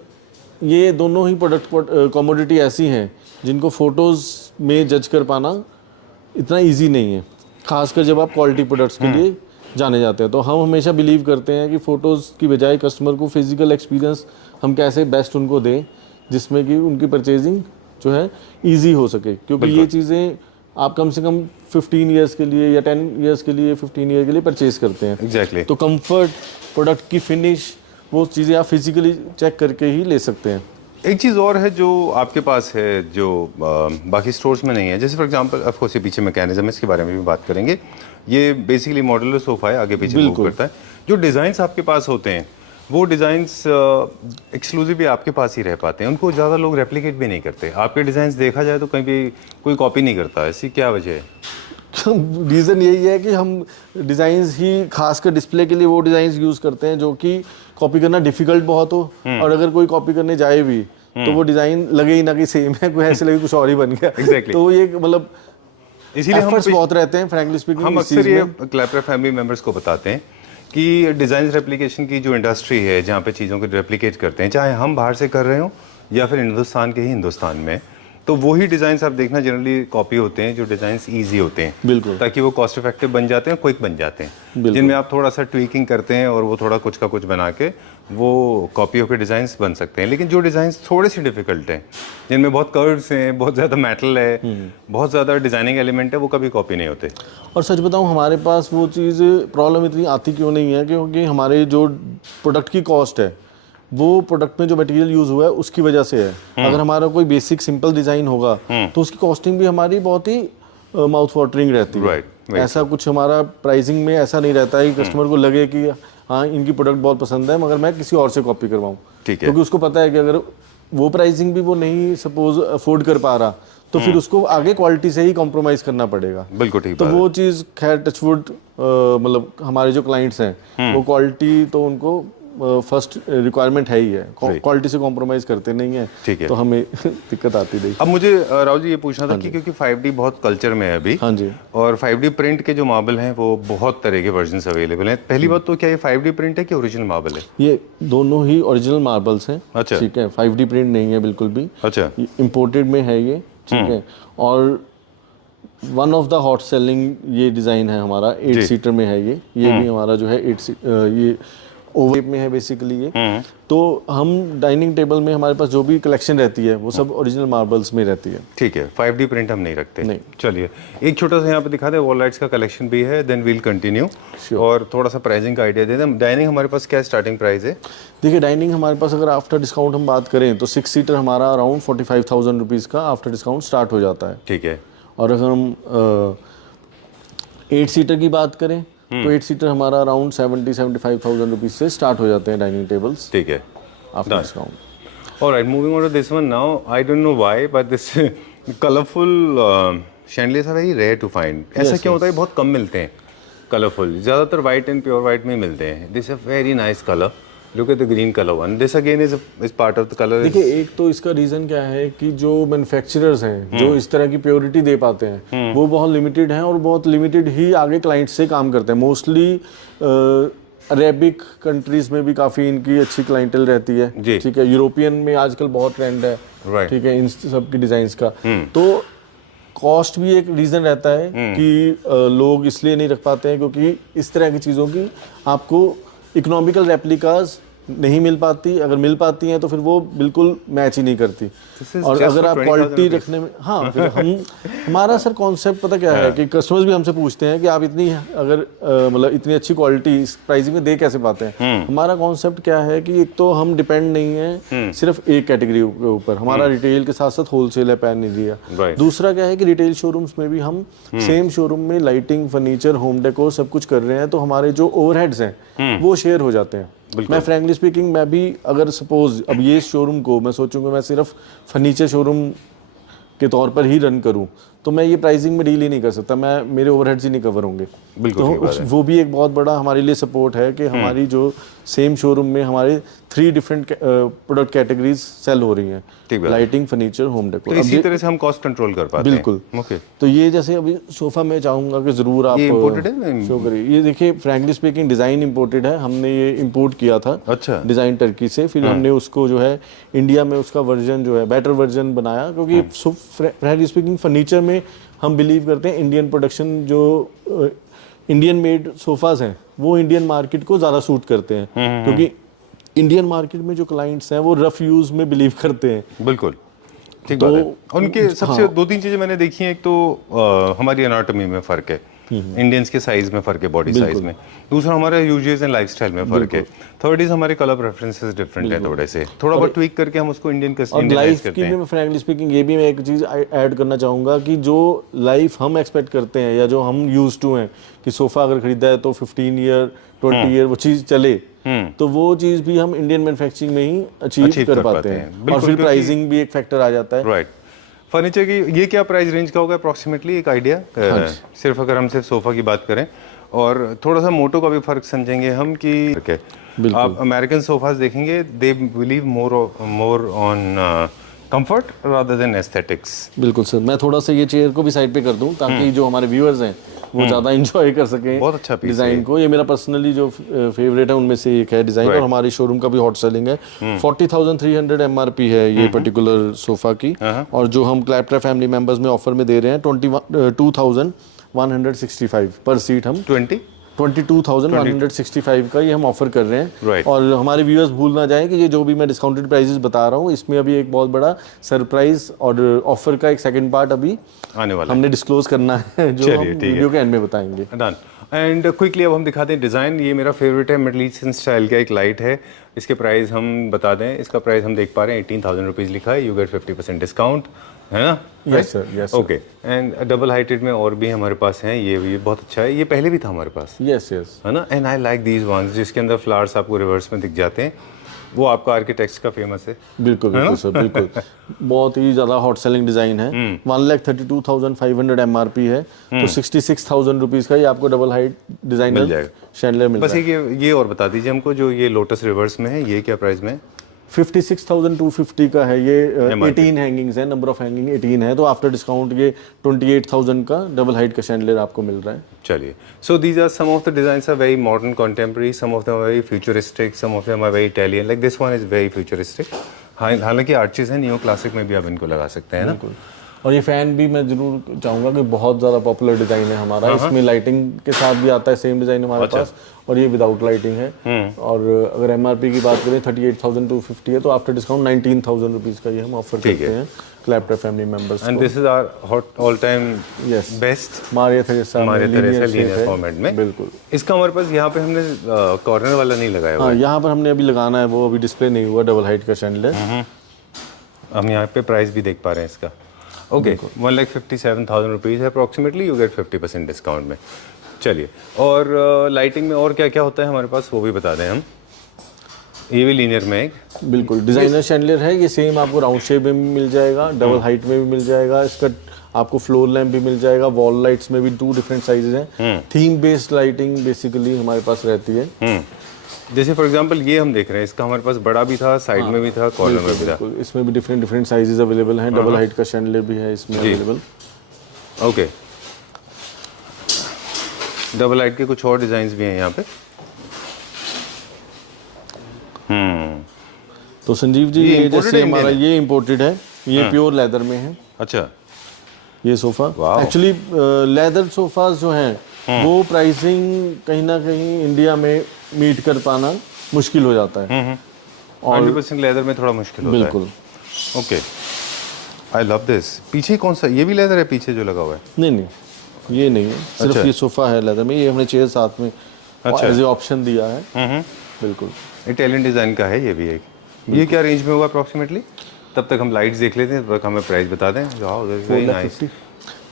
ये दोनों ही प्रोडक्ट कमोडिटी ऐसी हैं जिनको फोटोज़ में जज कर पाना इतना इजी नहीं है, खासकर जब आप क्वालिटी प्रोडक्ट्स के लिए जाने जाते हैं। तो हम हमेशा बिलीव करते हैं कि फ़ोटोज़ की बजाय कस्टमर को फिजिकल एक्सपीरियंस हम कैसे बेस्ट उनको दें, जिसमें कि उनकी परचेजिंग जो है ईजी हो सके, क्योंकि ये चीज़ें आप कम से कम 15 ईयर्स के लिए या 10 ईयर्स के लिए 15 ईयर के लिए परचेज करते हैं। एग्जैक्टली। तो कंफर्ट, प्रोडक्ट की फिनिश, वो चीज़ें आप फिजिकली चेक करके ही ले सकते हैं। एक चीज़ और है जो आपके पास है जो बाकी स्टोर्स में नहीं है, जैसे फॉर एग्जांपल ऑफ कोर्स ये पीछे मैकेनिज्म है, इसके बारे में भी बात करेंगे। ये बेसिकली मॉड्यूलर सोफा है, आगे पीछे मूव करता है। जो डिज़ाइंस आपके पास होते हैं वो डिज़ाइंस एक्सक्लूसिव भी आपके पास ही रह पाते हैं, उनको ज़्यादा लोग रेप्लिकेट भी नहीं करते। आपके डिज़ाइंस देखा जाए तो कहीं भी कोई कॉपी नहीं करता, ऐसी क्या वजह है? रीज़न यही है कि हम डिज़ाइंस ही खासकर डिस्प्ले के लिए वो डिज़ाइंस यूज़ करते हैं जो कि कॉपी करना डिफ़िकल्ट बहुत हो, और अगर कोई कॉपी करने जाए भी तो वो डिज़ाइन लगे ही ना कि सेम है, कोई ऐसे लगे कुछ और ही बन गया। Exactly. तो ये मतलब इसीलिए हम बहुत रहते हैं फ्रैंकली स्पीकिंग। हम अक्सर ये क्लैपरा फैमिली मेंबर्स को बताते हैं कि डिज़ाइन रेप्लिकेशन की जो इंडस्ट्री है, जहाँ पे चीज़ों को रेप्लिकेट करते हैं, चाहे हम बाहर से कर रहे हो या फिर हिंदुस्तान के ही हिंदुस्तान में, तो वही डिज़ाइंस आप देखना जनरली कॉपी होते हैं जो डिज़ाइंस ईजी होते हैं। बिल्कुल। ताकि वो कॉस्ट इफेक्टिव बन जाते हैं, क्विक बन जाते हैं, जिनमें आप थोड़ा सा ट्वीकिंग करते हैं और वो थोड़ा कुछ का कुछ बना के वो कॉपियों के डिज़ाइंस बन सकते हैं। लेकिन जो डिज़ाइंस थोड़े से डिफ़िकल्ट हैं, जिनमें बहुत कर्व्स हैं, बहुत ज़्यादा मेटल है, बहुत ज़्यादा डिज़ाइनिंग एलिमेंट है, वो कभी कॉपी नहीं होते। और सच बताऊं, हमारे पास वो चीज़ प्रॉब्लम इतनी आती क्यों नहीं है, क्योंकि हमारे जो प्रोडक्ट की कॉस्ट है वो प्रोडक्ट में जो मटेरियल यूज़ हुआ है उसकी वजह से है। अगर हमारा कोई बेसिक सिंपल डिज़ाइन होगा तो उसकी कॉस्टिंग भी हमारी बहुत ही माउथ वाटरिंग रहती है। ऐसा कुछ हमारा प्राइसिंग में ऐसा नहीं रहता है कि कस्टमर को लगे कि हाँ इनकी प्रोडक्ट बहुत पसंद है मगर मैं किसी और से कॉपी करवाऊँ। ठीक है। क्योंकि उसको पता है कि अगर वो प्राइसिंग भी वो नहीं सपोज अफोर्ड कर पा रहा तो फिर उसको आगे क्वालिटी से ही कॉम्प्रोमाइज़ करना पड़ेगा। बिल्कुल ठीक। तो वो चीज़ खैर टचवुड मतलब हमारे जो क्लाइंट्स हैं वो क्वालिटी तो उनको फर्स्ट रिक्वायरमेंट है ही है, क्वालिटी से कॉम्प्रोमाइज करते नहीं है। ठीक है। तो हमें दिक्कत आती नहीं। अब मुझे राहुल जी ये पूछना था कि क्योंकि 5D बहुत कल्चर में है अभी, हाँ जी, और 5D प्रिंट के जो मार्बल हैं वो बहुत तरह के वर्जन्स अवेलेबल हैं। पहली बात तो क्या ये 5D प्रिंट है कि ओरिजिनल मार्बल है? ये दोनों ही ओरिजिनल मार्बल्स हैं। अच्छा। ठीक है, 5D प्रिंट नहीं है बिल्कुल भी। अच्छा। इम्पोर्टेड में है ये। ठीक है। और one of the hot selling ये डिज़ाइन है हमारा, 8 सीटर में है ये भी हमारा जो है 8 ये ओवर में है बेसिकली ये। तो हम डाइनिंग टेबल में हमारे पास जो भी कलेक्शन रहती है वो सब ओरिजिनल मार्बल्स में रहती है। ठीक है, 5D प्रिंट हम नहीं रखते। नहीं। चलिए एक छोटा सा यहाँ पे दिखा दे, वॉल लाइट्स का कलेक्शन भी है, देन वील कंटिन्यू। और थोड़ा सा प्राइसिंग का आइडिया दे दें। डाइनिंग हमारे पास क्या स्टार्टिंग प्राइस है? देखिए डाइनिंग हमारे पास अगर आफ्टर डिस्काउंट हम बात करें तो 6 सीटर हमारा अराउंड 45,000 रुपीज़ का आफ्टर डिस्काउंट स्टार्ट हो जाता है। ठीक है। और अगर हम 8 सीटर की बात करें तो 8 सीटर हमारा अराउंड 70-75,000 रुपीज़ से स्टार्ट हो जाते हैं डाइनिंग टेबल्स। ठीक है, after discount. Alright, moving on to this one now. I don't know why but this colourful chandeliers are very rare to find. ऐसा क्यों होता है? बहुत कम मिलते हैं कलरफुल, ज़्यादातर वाइट एंड प्योर वाइट में ही मिलते हैं। This a very nice colour, look at the green colour one. This again is part of the colour. देखिए एक तो इसका रीज़न क्या है कि जो मैन्युफैक्चरर्स हैं जो इस तरह की प्योरिटी दे पाते हैं वो बहुत लिमिटेड हैं, और बहुत लिमिटेड ही आगे क्लाइंट से काम करते हैं। मोस्टली अरेबिक कंट्रीज में भी काफ़ी इनकी अच्छी क्लाइंटल रहती है। ठीक है, यूरोपियन में आजकल बहुत ट्रेंड है। ठीक है, इन सब की डिज़ाइंस का। तो कॉस्ट भी एक रीज़न रहता है कि लोग इसलिए नहीं रख पाते हैं क्योंकि इस तरह की चीज़ों की आपको इकोनॉमिकल रेप्लिकाज नहीं मिल पाती। अगर मिल पाती हैं तो फिर वो बिल्कुल मैच ही नहीं करती। और अगर आप क्वालिटी रखने में हाँ फिर हमारा सर कॉन्सेप्ट पता क्या है कि कस्टमर्स भी हमसे पूछते हैं कि आप इतनी अगर मतलब इतनी अच्छी क्वालिटी इस प्राइसिंग में दे कैसे पाते हैं। हमारा कॉन्सेप्ट क्या है कि एक तो हम डिपेंड नहीं है सिर्फ एक कैटेगरी के ऊपर, हमारा रिटेल के साथ साथ होलसेल है पैन इंडिया। दूसरा क्या है कि रिटेल शोरूम्स में भी हम सेम शोरूम में लाइटिंग, फर्नीचर, होम डेकोर सब कुछ कर रहे हैं, तो हमारे जो ओवरहेड्स हैं वो शेयर हो जाते हैं। मैं फ्रैंकली स्पीकिंग मैं भी अगर सपोज अब ये शोरूम को मैं सोचूंगा मैं सिर्फ फर्नीचर शोरूम के तौर पर ही रन करूं तो मैं ये प्राइसिंग में डील ही नहीं कर सकता, मैं मेरे ओवरहेड्स ही नहीं कवर होंगे। तो वो भी एक बहुत बड़ा हमारे लिए सपोर्ट है कि हमारी जो सेम शोरूम में हमारे 3 डिफरेंट प्रोडक्ट कैटेगरीज सेल हो रही हैं, लाइटिंग, फर्नीचर, होम डेकोर। तो इसी तरह से हम कॉस्ट कंट्रोल कर पाते हैं। बिल्कुल। ओके, तो ये जैसे अभी सोफा में चाहूँगा कि ज़रूर आप शो करिए। ये देखिए फ्रैंकली स्पीकिंग डिज़ाइन इंपोर्टेड है, हमने ये इंपोर्ट किया था। अच्छा। डिज़ाइन टर्की से, फिर हमने उसको जो है इंडिया में उसका वर्जन जो है बेटर वर्जन बनाया, क्योंकि फ्रैंकली स्पीकिंग फर्नीचर में हम बिलीव करते हैं इंडियन प्रोडक्शन जो इंडियन मेड सोफाज हैं वो इंडियन मार्केट को ज़्यादा सूट करते हैं, क्योंकि इंडियन मार्केट में जो क्लाइंट्स हैं वो रफ यूज़ में बिलीव करते हैं। बिल्कुल। ठीक बात है। उनके सबसे दो तीन चीजें मैंने देखी हैं, एक तो हमारी एनाटॉमी में फर्क है, इंडियंस के साइज में फर्क है, बॉडी साइज में। दूसरा हमारा यूजेस एंड लाइफस्टाइल में फर्क है। थर्ड इज हमारे कलर प्रेफरेंसेस डिफरेंट है थोड़े से, थोड़ा बहुत ट्वीक करके हम उसको इंडियन लाइफ करते की हैं। भी, फ्रैंकली स्पीकिंग, ये भी मैं एक चीज़ ऐड करना चाहूँगा कि जो लाइफ हम एक्सपेक्ट करते हैं या जो हम यूज टू हैं कि सोफ़ा अगर खरीदा है तो 15 ईयर 20 ईयर वो चीज़ चले, तो वो चीज़ भी हम इंडियन मैन्युफैक्चरिंग में ही अचीव कर पाते हैं। और फिर प्राइसिंग भी एक फैक्टर आ जाता है। राइट। फर्नीचर की ये क्या प्राइस रेंज का होगा अप्रॉक्सीमेटली, एक आइडिया? सिर्फ अगर हम सिर्फ सोफ़ा की बात करें, और थोड़ा सा मोटो का भी फर्क समझेंगे हम कि आप अमेरिकन सोफाज देखेंगे, they believe more on comfort rather than aesthetics. बिल्कुल सर, मैं थोड़ा सा ये चेयर को भी साइड पे कर दूं ताकि जो हमारे व्यूअर्स हैं वो ज़्यादा इंजॉय कर सकें। बहुत अच्छा पीस डिज़ाइन को, ये मेरा पर्सनली जो फेवरेट है उनमें से एक है डिज़ाइन, और हमारी शोरूम का भी हॉट सेलिंग है। 40,300 MRP है ये पर्टिकुलर सोफ़ा की, और जो हम क्लैप्ट्रा फैमिली मेंबर्स में ऑफर में दे रहे हैं 22,165 पर सीट। हम 22,165 का ये हम ऑफर कर रहे हैं। और हमारे व्यूअर्स भूल ना जाएं कि ये जो भी मैं डिस्काउंटेड प्राइसेस बता रहा हूँ, इसमें अभी एक बहुत बड़ा सरप्राइज और ऑफर का एक सेकंड पार्ट अभी आने वाला हमने डिस्क्लोज करना है, जो हम वीडियो के एंड में बताएंगे। डन। एंड क्विकली अब हम दिखाते हैं डिज़ाइन। ये मेरा फेवरेट है, मिडल ईस्टर्न स्टाइल का एक लाइट है। इसके प्राइस हम बता दें, इसका प्राइस हम देख पा रहे हैं 18,000 रुपीज़ लिखा है। यू गेट 50% डिस्काउंट, है ना? Yes sir, yes. Okay. And double heighted में और भी हमारे पास हैं, ये भी बहुत अच्छा है, ये पहले भी था हमारे पास। यस यस, है ना? And I like these once, जिसके अंदर फ्लावर्स आपको रिवर्स में दिख जाते हैं। वो आपका आर्किटेक्ट्स का फेमस है। बिल्कुल बिल्कुल सर, बिल्कुल। बहुत ही ज़्यादा हॉट सेलिंग डिज़ाइन है। 1,32,500 MRP है, तो 66,000 रुपीज़ का ये आपको डबल हाइट डिज़ाइनर मिल जाएगा, शैंडलियर मिल बस जाएगा। ये और बता दीजिए हमको, जो ये लोटस रिवर्स में है, ये क्या प्राइस में है? 56,250 का है ये। 18 हैंगिंग्स है, नंबर ऑफ हैंगिंग 18 है, तो आफ्टर डिस्काउंट ये 28,000 का डबल हाइट का शैंडलियर आपको मिल रहा है। चलिए, so these are some of the designs are very modern contemporary, some of them are very futuristic, some of them are very Italian, like this one is very futuristic. हालांकि arches हैं, neo classic में भी आप इनको लगा सकते हैं ना। और ये फ़ैन भी मैं जरूर चाहूँगा कि बहुत ज़्यादा पॉपुलर डिज़ाइन है हमारा। इसमें लाइटिंग के साथ भी आता है, सेम डिज़ाइन हमारे पास, और ये विदाउट लाइटिंग है। और अगर MRP की बात करें 38,250 है, तो आफ्टर डिस्काउंट 19,000 रुपीज़ का ये हम ऑफर करते हैं क्लैप्ट्रा फैमिली मेंबर्स को। And this is our hot all time best Maria Theresa linear format में। बिल्कुल। इसका हमारे पास यहाँ पे हमने कॉर्नर वाला नहीं लगाया हुआ है। यहाँ पर हमने अभी लगाना है, वो अभी डिस्प्ले नहीं हुआ, डबल हाइट का शैंडलियर। हम यहाँ पे प्राइस भी देख पा रहे हैं इसका। ओके, 1,57,000 रुपीज़ है अप्रॉक्सीमेटली, यू गेट 50% डिस्काउंट में। चलिए, और लाइटिंग में और क्या क्या होता है हमारे पास, वो भी बता दें हम। ये भी लीनियर में एक बिल्कुल डिज़ाइनर शैंडलियर है। ये सेम आपको राउंड शेप में भी मिल जाएगा, डबल हाइट में भी मिल जाएगा। इसका आपको फ्लोर लैंप भी मिल जाएगा, वॉल लाइट्स में भी 2 डिफरेंट साइजेस हैं। थीम बेस्ड लाइटिंग बेसिकली हमारे पास रहती है। जैसे फॉर एग्जांपल ये हम देख रहे हैं, इसका हमारे पास बड़ा भी था, साइड में भी था, कॉर्नर में भी था। इसमें भी डिफरेंट साइजेस अवेलेबल हैं। डबल हाइट का शैंडलियर भी है इसमें अवेलेबल। ओके, डबल हाइट के कुछ और डिजाइन भी हैं यहाँ पे। तो संजीव जी, ये जैसे हमारा ये इम्पोर्टेड है, ये प्योर लेदर में है। अच्छा, ये सोफा एक्चुअली लेदर सोफाज जो हैं वो प्राइसिंग कहीं ना कहीं इंडिया में मीट कर पाना मुश्किल हो जाता है। और 100% लेदर में थोड़ा मुश्किल होता है। बिल्कुल। Okay, I love this. पीछे कौन सा, ये भी लेदर है पीछे जो लगा हुआ है? नहीं, ये नहीं है, सिर्फ ये सोफा है लेदर में। ये हमने चेयर साथ में एज ए ऑप्शन दिया है। बिल्कुल इटालियन डिजाइन का है ये भी एक। ये क्या रेंज में होगा अप्रॉक्सीमेटली? तब तक हम लाइट्स देख लेते हैं, तब तक हमें प्राइस बता दें। Wow, that's very nice.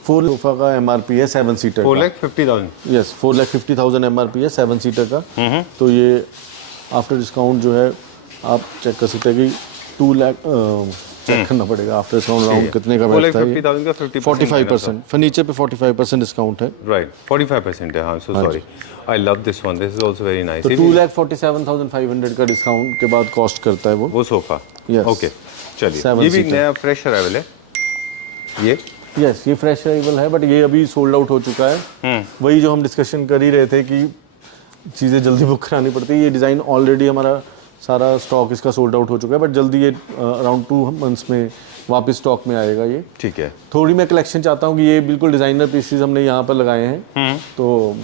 4 sofa का MRP है 7 सीटर का। 4,50,000। यस, 4,50,000 MRP है 7 सीटर का। तो ये आफ्टर डिस्काउंट जो है आप चेक कर सकते हैं कि 2 लाख चेक करना पड़ेगा आफ्टर डिस्काउंट राउंड कितने का बैठता है। 4,50,000 का 45%। फर्नीचर पे 45% डिस्काउंट है। राइट, 45% है। हाँ, so sorry, I love this one, this is also very nice. तो 2,47,500 का डिस्काउंट के बाद कॉस्ट करता है वो सोफा। Yes. ओके, चलिए, ये भी नया फ्रेश अराइवल है ये। यस, ये फ्रेश अराइवल है, बट ये अभी सोल्ड आउट हो चुका है। वही जो हम डिस्कशन कर ही रहे थे कि चीज़ें जल्दी बुक करानी पड़ती है। ये डिज़ाइन ऑलरेडी हमारा सारा स्टॉक इसका सोल्ड आउट हो चुका है, बट जल्दी ये अराउंड 2 मंथ्स में वापस स्टॉक में आएगा ये। ठीक है। थोड़ी मैं कलेक्शन चाहता हूँ कि ये बिल्कुल डिज़ाइनर पीसेस हमने यहाँ पर लगाए हैं। तो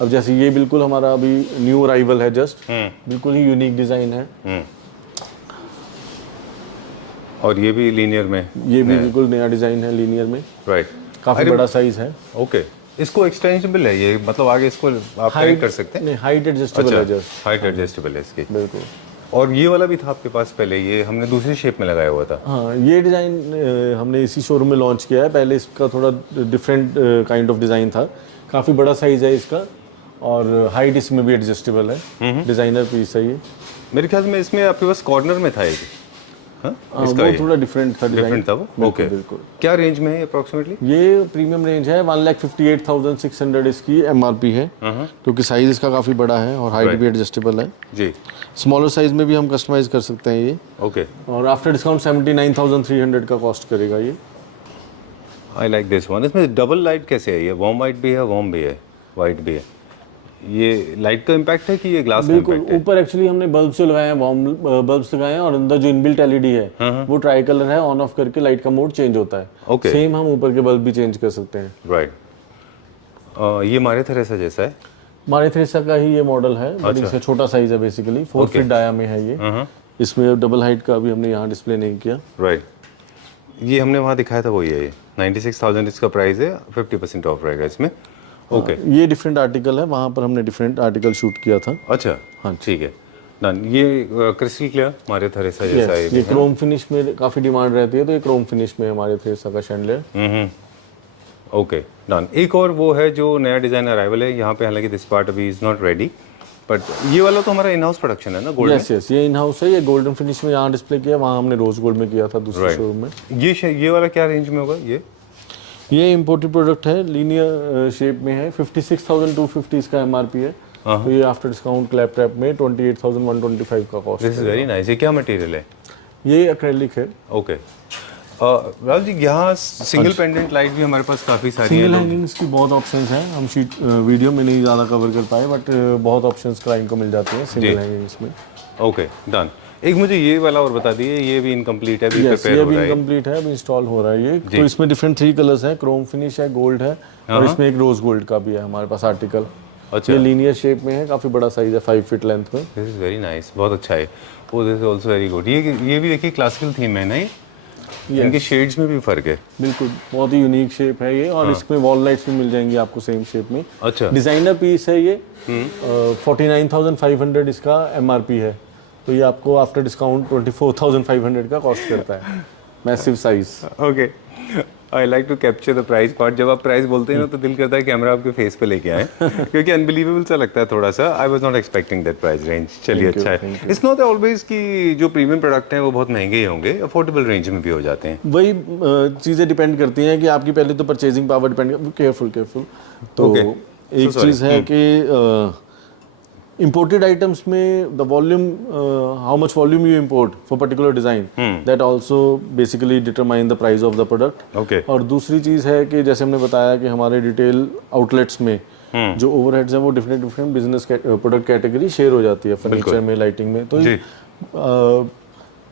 अब जैसे ये बिल्कुल हमारा अभी न्यू अराइवल है, जस्ट बिल्कुल ही यूनिक डिज़ाइन है। और ये भी लीनियर में, ये भी बिल्कुल नया डिज़ाइन है लीनियर में, राइट। काफ़ी बड़ा साइज़ है। ओके, इसको एक्सटेंसिबल है ये, मतलब आगे इसको आप कैरी कर सकते हैं? नहीं, हाइट एडजस्टेबल है जस्ट। हाइट एडजस्टेबल है इसकी। बिल्कुल। और ये वाला भी था आपके पास पहले, ये हमने दूसरी शेप में लगाया हुआ था। हाँ, ये डिज़ाइन हमने इसी शोरूम में लॉन्च किया है। पहले इसका थोड़ा डिफरेंट काइंड ऑफ डिज़ाइन था, काफ़ी बड़ा साइज़ है इसका और हाइट इसमें भी एडजस्टेबल है। डिज़ाइनर पीस है ये। मेरे ख्याल में इसमें आपके पास कॉर्नर में था एक, वो थोड़ा डिफरेंट था, डिफरेंट था वो। ओके, बिल्कुल। क्या रेंज में है अप्रोक्सीमेटली? ये प्रीमियम रेंज है, 1,58,600 इसकी MRP है, क्योंकि साइज़ इसका काफ़ी बड़ा है और हाइट भी एडजस्टेबल है जी। स्मॉलर साइज़ में भी हम कस्टमाइज़ कर सकते हैं ये। ओके, और आफ्टर डिस्काउंट 79,300 का कॉस्ट करेगा ये। I like this one. इसमें डबल लाइट कैसे है? ये वार्म वाइट भी है, वार्म भी है, वाइट भी है। ये लाइट का इम्पैक्ट है कि ये ग्लास का बिल्कुल, इम्पैक्ट है? ऊपर एक्चुअली हमने बल्ब्स जो लगाए हैं, वार्म बल्ब्स लगाए हैं और अंदर जो इनबिल्ट LED है वो ट्राई कलर है, ऑन ऑफ करके लाइट का मोड चेंज होता है। Okay. सेम हम ऊपर के बल्ब भी चेंज कर सकते हैं। राइट। ये मारे थेरेसा जैसा है? मारे थ्रेसा का ही ये मॉडल है, बट इसका छोटा साइज है, बेसिकली 4 फीट डाया में है ये। इसमें डबल हाइट का भी हमने यहाँ डिस्प्ले नहीं किया। राइट। ये हमने वहाँ दिखाया था वही है, ये 96,000 इसका प्राइस है, 50% ऑफ रहेगा इसमें। ओके, ये डिफरेंट आर्टिकल है, वहाँ पर हमने डिफरेंट आर्टिकल शूट किया था। अच्छा, हाँ ठीक है, डन। ये क्रिस्टल क्लियर मारे थेरेसा जैसा है ये क्रोम फिनिश में काफ़ी डिमांड रहती है, तो ये क्रोम फिनिश में हमारे थ्रेसा का शैंडलियर। Okay, done. एक और वो है जो नया डिज़ाइन अराइवल है यहाँ पे, हालांकि दिस पार्ट अभी इज़ नॉट रेडी, बट ये वाला तो हमारा इन हाउस प्रोडक्शन है ना, गोल्ड? यस, ये इन हाउस है। ये गोल्डन फिनिश में यहाँ डिस्प्ले किया, वहाँ हमने रोज गोल्ड में किया था दूसरे शोरूम में। ये वाला क्या रेंज में होगा? ये इम्पोर्टेड प्रोडक्ट है, लीनियर शेप में है, 56,250 इसका MRP है। तो ये आफ्टर डिस्काउंट क्लैप ट्रैप में 28,125 का cost. This is very nice. ये क्या मटेरियल है? ये एक्रेलिक है। ओके, राहुल जी, यहाँ सिंगल पेंडेंट लाइट भी हमारे पास काफ़ी सारी सिंगल है। हैंगिंग्स की बहुत ऑप्शंस हैं, हम वीडियो में नहीं ज़्यादा कवर कर पाए, बट बहुत ऑप्शंस क्लाइंट को मिल जाते हैं सिंगल हैंगिंग्स में। Okay, done. एक मुझे ये वाला और बता दीजिए, ये भी इनकम्प्लीट है, अभी प्रिपेयर हो रहा है? इनकम्प्लीट है, अभी इंस्टॉल हो रहा है ये। तो इसमें डिफरेंट 3 कलर्स हैं, क्रोम फिनिश है, गोल्ड है और इसमें एक रोज गोल्ड का भी है हमारे पास आर्टिकल। अच्छा, ये लीनियर शेप में है, काफ़ी बड़ा साइज है, 5 फीट लेंथ में। दिस इज वेरी नाइस, बहुत अच्छा है। वो this is also very good. ये भी देखिए क्लासिकल थीम है ना, इनके शेड्स में भी फर्क है। बिल्कुल, बहुत ही यूनिक शेप है ये, और इसमें वॉल लाइट्स भी मिल जाएंगी आपको सेम शेप में। अच्छा, डिज़ाइनर पीस है ये। 49,500 इसका MRP है, तो ये आपको आफ्टर डिस्काउंट 24,500 का कॉस्ट करता है। Massive size. Okay, I like to capture the price part. जब आप प्राइस बोलते हैं ना तो दिल करता है कैमरा आपके फेस पे लेके आए, क्योंकि अनबिलीवेबल सा लगता है थोड़ा सा। I was not expecting that price range. चलिए, अच्छा है। इट्स नॉट ऑलवेज कि जो प्रीमियम प्रोडक्ट हैं वो बहुत महंगे ही होंगे, अफोर्डेबल रेंज में भी हो जाते हैं। वही चीज़ें डिपेंड करती हैं कि आपकी पहले तो परचेजिंग पावर डिपेंड। केयरफुल तो एक चीज़ है कि imported items में the volume, how much volume you import for particular design, that also basically determine the price of the product. Okay. और दूसरी चीज़ है कि जैसे हमने बताया कि हमारे रिटेल आउटलेट्स में जो ओवरहेड्स हैं वो different business product category share हो जाती है, फर्नीचर में, लाइटिंग में। तो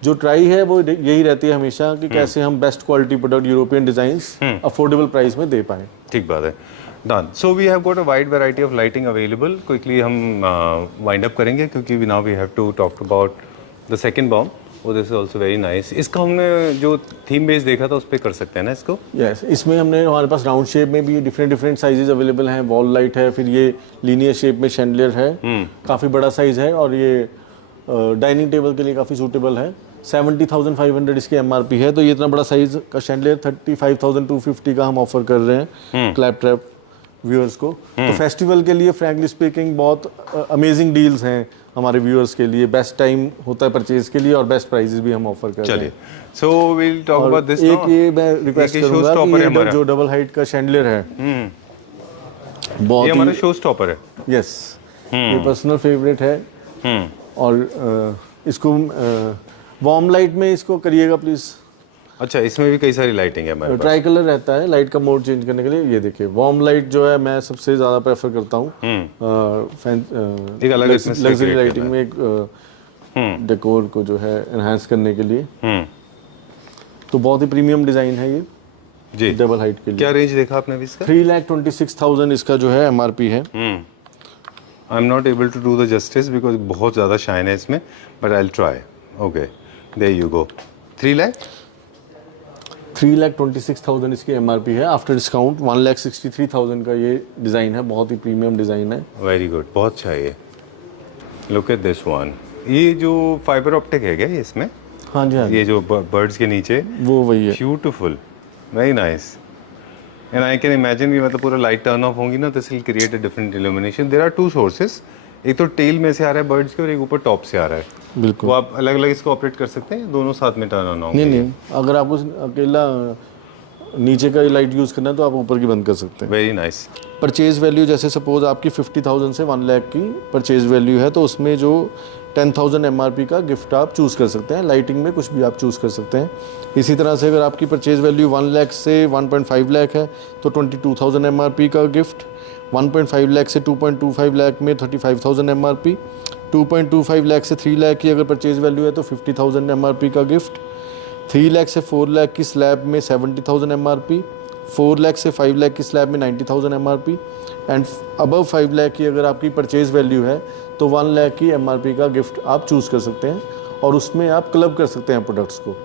जो ट्राई है वो यही रहती है हमेशा कि कैसे हम best quality product, European designs affordable price में दे पाएँ। ठीक बात है, done. So we have got a wide variety of lighting available. Quickly हम वाइंड अप करेंगे क्योंकि now we have to talk about the second bomb. वो this is also very nice. इसका हमने जो थीम बेस देखा था उस पर कर सकते हैं ना इसको? यस, इसमें हमने हमारे पास राउंड शेप में भी डिफरेंट साइजेस अवेलेबल हैं। वॉल लाइट है, फिर ये लीनियर शेप में शैंडलियर है, काफ़ी बड़ा साइज है और ये डाइनिंग टेबल के लिए काफ़ी सूटेबल है। 70,500 इसकी MRP है, तो ये इतना बड़ा साइज का शैंडलियर 35,250 का हम ऑफर कर रहे हैं क्लैप ट्रैप व्यूअर्स को। तो फेस्टिवल के लिए फ्रैंकली स्पीकिंग बहुत अमेजिंग डील्स हैं हमारे व्यूअर्स के लिए। बेस्ट टाइम होता है परचेज के लिए और बेस्ट प्राइसेस भी हम ऑफर कर रहे हैं। चलिए, so we will talk about this. एक ये मैं रिक्वेस्ट करूंगा कि ये जो डबल हाइट का शैंडलियर है, बहुत ये हमारा शो स्टॉपर है। यस, ये पर्सनल फेवरेट है। और इसको वार्म लाइट में इसको करिएगा प्लीज। अच्छा, इसमें भी कई सारी लाइटिंग है हमारे पास। ट्राई कलर रहता है लाइट का मोड चेंज करने के लिए। ये देखिए, वार्म लाइट जो है मैं सबसे ज़्यादा प्रेफर करता हूँ। एक अलग लग्जरी लाइटिंग में एक डेकोर को जो है एनहांस करने के लिए। तो बहुत ही प्रीमियम डिज़ाइन है ये जी, डबल हाइट के लिए। क्या रेंज देखा आपने अभी इसका? 3,26,000 इसका जो है MRP है। I am not able to do the justice because बहुत ज़्यादा शाइन है इसमें, but I will try. Okay, there you go. 3 lakh 3,26,000 इसकी MRP है, आफ्टर डिस्काउंट 1,63,000 का ये डिज़ाइन है, बहुत ही प्रीमियम डिज़ाइन है। वेरी गुड, बहुत अच्छा है ये। Look at this one. ये जो फाइबर ऑप्टिक है क्या ये इसमें? हाँ जी, हाँ जी, ये जो बर्ड्स के नीचे, वो वही है। Beautiful, very nice. And I can imagine कि मतलब पूरा लाइट टर्न ऑफ होंगी ना, this will create a different illumination. There are two sources, एक तो टेल में से आ रहा है बर्ड्स के और एक ऊपर टॉप से आ रहा है। बिल्कुल। वो आप अलग अलग इसको ऑपरेट कर सकते हैं, दोनों साथ में टर्न ऑन होंगे? नहीं, अगर आपको अकेला नीचे का लाइट यूज़ करना है तो आप ऊपर की बंद कर सकते हैं। Very nice. परचेज़ वैल्यू जैसे सपोज आपकी 50,000 से 1 लाख की परचेज़ वैल्यू है, तो उसमें जो 10,000 MRP का गिफ्ट आप चूज़ कर सकते हैं। लाइटिंग में कुछ भी आप चूज़ कर सकते हैं। इसी तरह से अगर आपकी परचेज़ वैल्यू 1 लाख से 1.5 लाख है तो 22,000 MRP का गिफ्ट, 1.5 लाख से 2.25 लाख में 35,000 MRP, 2.25 लाख से 3 लाख की अगर परचेज़ वैल्यू है तो 50,000 MRP का गिफ्ट, 3 लाख से 4 लाख की स्लैब में 70,000 MRP, 4 लाख से 5 लाख की स्लैब में 90,000 MRP एंड अबव 5 लाख की अगर आपकी परचेज़ वैल्यू है तो 1 लाख की MRP का गिफ्ट आप चूज़ कर सकते हैं और उसमें आप क्लब कर सकते हैं प्रोडक्ट्स को।